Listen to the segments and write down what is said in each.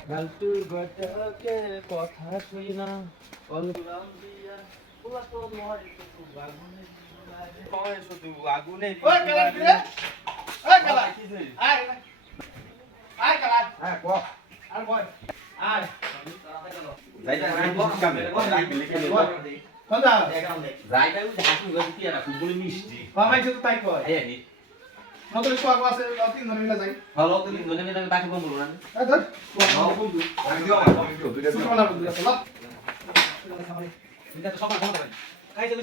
ফালতু ঘটকে কথা শুই না অলরাম দিয়া। ওলা তো নয় শুধু আগুনে নয় শুধু আগুনে ওই কালা ফিরে। ওই কালা আয় আয় কালা হ্যাঁ ক। আর বল। আয় যাইতা রাই কামে কোন দাও যাইতা ওই হাসু গদি কি না ফুলগুলি মিষ্টি। বাবাই তো তাই কয়। এই নি। নতুন সোয়াগ আছে তিন ধরে মিলা যাই। হলো তুমি গনে মিলে বাকি বন্ধ না এই ধর। বন্ধু মালা বন্ধু আছে ল এটা তো সবার বন্ধ করে খাইছে তো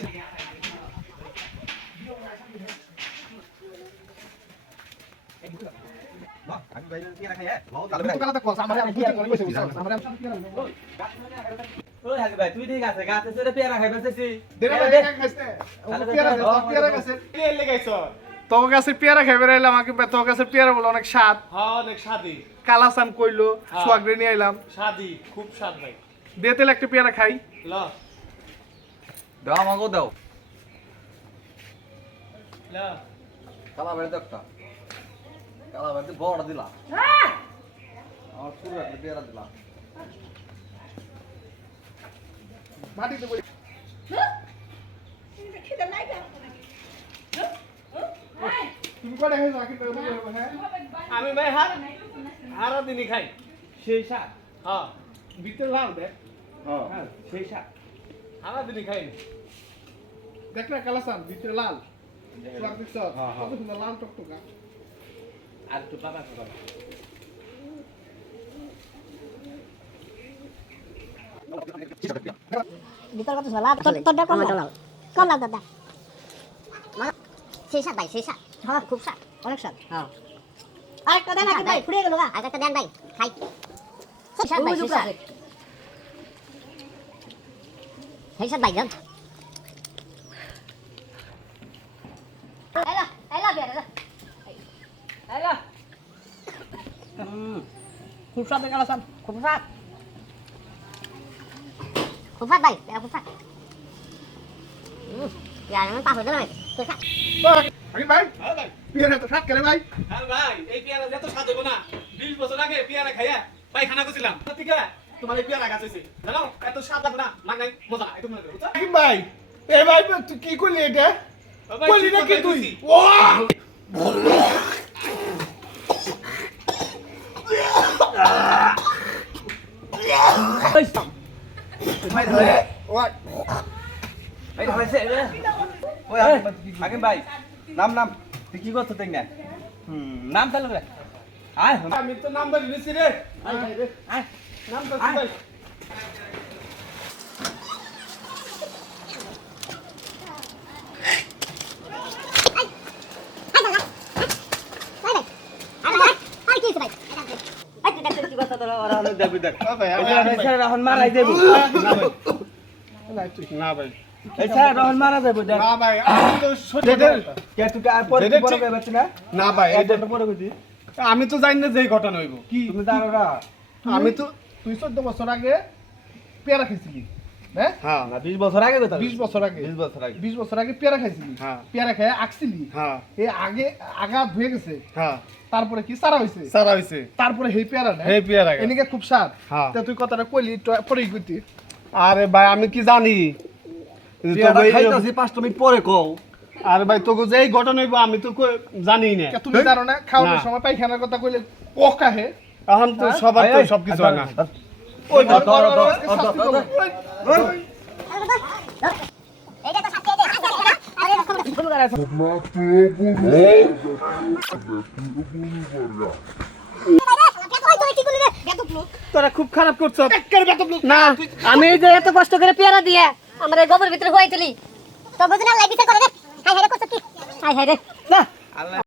আমি বাইরে কি রাখাই হ্যাঁ? কস আমারে আমি করে বসে বসে আমারে ওই হাগে ভাই তুই ঠিক আছে? গাছে সেটা পেয়ারা খাইবে চাইছি দেরে ভাই খাইছে পেয়ারা পেয়ারা কাছে কে লেগাইছ তোর কাছে পেয়ারা খাইবে আমাকে তোর কাছে পেয়ারা বলে অনেক স্বাদ। হ্যাঁ অনেক স্বাদি কালাসান কইলো হ্যাঁ। নিয়ে আইলাম। স্বাদি খুব স্বাদ ভাই। দে তেলে একটা পেয়ারা খাই। ল। দাও আমাকে দাও। ল। কালা বেড়ে দেখটা কালা বেড়ে বড় দিলা। আমার পুরো একটা পেয়ারা দিলা। মাটিতে বই তুমি কটা খাইছো আকি তো হ্যাঁ? আমি ভাই হার হারা দিনই খাই। সেই স্বাদ হ্যাঁ। ভিতরে লাল দেখ হ্যাঁ। সেই স্বাদ হারা দিনই খাই দেখ না কালাসান ভিতরে লাল। কত সুন্দর লাল টকটকা। আর একটু পাতা ভিতর কত ঝোলা? তোর তোরটা কম লাও কম লাও দাদা। সেই স্বাদ ভাই সেই হ্যাঁ খুব অনেক হ্যাঁ। আরেকটা দেন নাকি ভাই। ফুরিয়ে গেল গা আরেকটা দেন ভাই। খাই। সেই স্বাদ ভাই সেই স্বাদ সেই স্বাদ ভাই জান এলা এলা বের এলা। এলা। খুব খুব স্বাদ খুব স্বাদ ভাই খুব স্বাদ হুম ইয়ার আমি পাস হয়ে গেল ভাই খুব স্বাদ আকি ভাই হ্যাঁ ভাই পেয়ারা তো স্বাদ করে ভাই হ্যাঁ ভাই এই পেয়ারা এত স্বাদ হইব না বিশ বছর আগে পেয়ারা খাইয়া পায়খানা করছিলাম ঠিক আছে তোমার এই পেয়ারা গাছ হয়েছে জানো এত স্বাদ লাগবে না মানে নাই মজা একটু মনে করো ভাই এ ভাই তুই কি করলি এটা বলি না কি তুই ও এই হইছে রে ওই হাকিম ভাই নাম নাম তুই কি করছ দেখ না হুম নাম চালু রে আয় আমি তো নাম্বার নিছি রে আয় আয় নাম তো ভাই আর কি ভাই কি কথা তোরা দেখ। স্যার রহন মারাই দেব না ভাই। এই রহন মারা দেব দেখ। না ভাই আমি তো সত্যি কে তুই আর পরে পরে ঠিক- না? না ভাই এটা পরে কইছি। আমি তো জানি না যে এই ঘটনা হইব। কি তুমি জানো না। আমি তো তুই চোদ্দ বছর আগে পেয়ারা খাইছিলি হ্যাঁ হ্যাঁ না 20 বছর আগে কথা বিশ বছর আগে। 20 বছর আগে। বিশ বছর আগে পেয়ারা খাইছিলি? হ্যাঁ। পেয়ারা খেয়ে আঁকছিলি? হ্যাঁ এই আগে আগা ধুয়ে গেছে। হ্যাঁ তারপরে কি? সারা হয়েছে সারা হইছে। তারপরে হেই পেয়ারা না। এই পেয়ারা এনেকে খুব স্বাদ। হ্যাঁ। তা তুই কথাটা কইলি পরে কইতি। আরে ভাই আমি কি জানি? পেয়ারা খাইতাছি 5 মিনিট পরে কও। আরে ভাই তোকে যে এই ঘটনা হইব আমি তো জানি না। তুমি জানো না খাওয়ানোর সময় পায়খানার কথা কইলে ও কাহে এখন তো সবার তো সবকিছু হয় না। তোরা খুব খারাপ করছ। না আমি যে এত কষ্ট করে পেয়ারা দিয়ে আমার গোবর ভিতরে হয়ে তুলি তো বিচার করে রে। হাই হাই রে করছ কি? হাই হাই রে।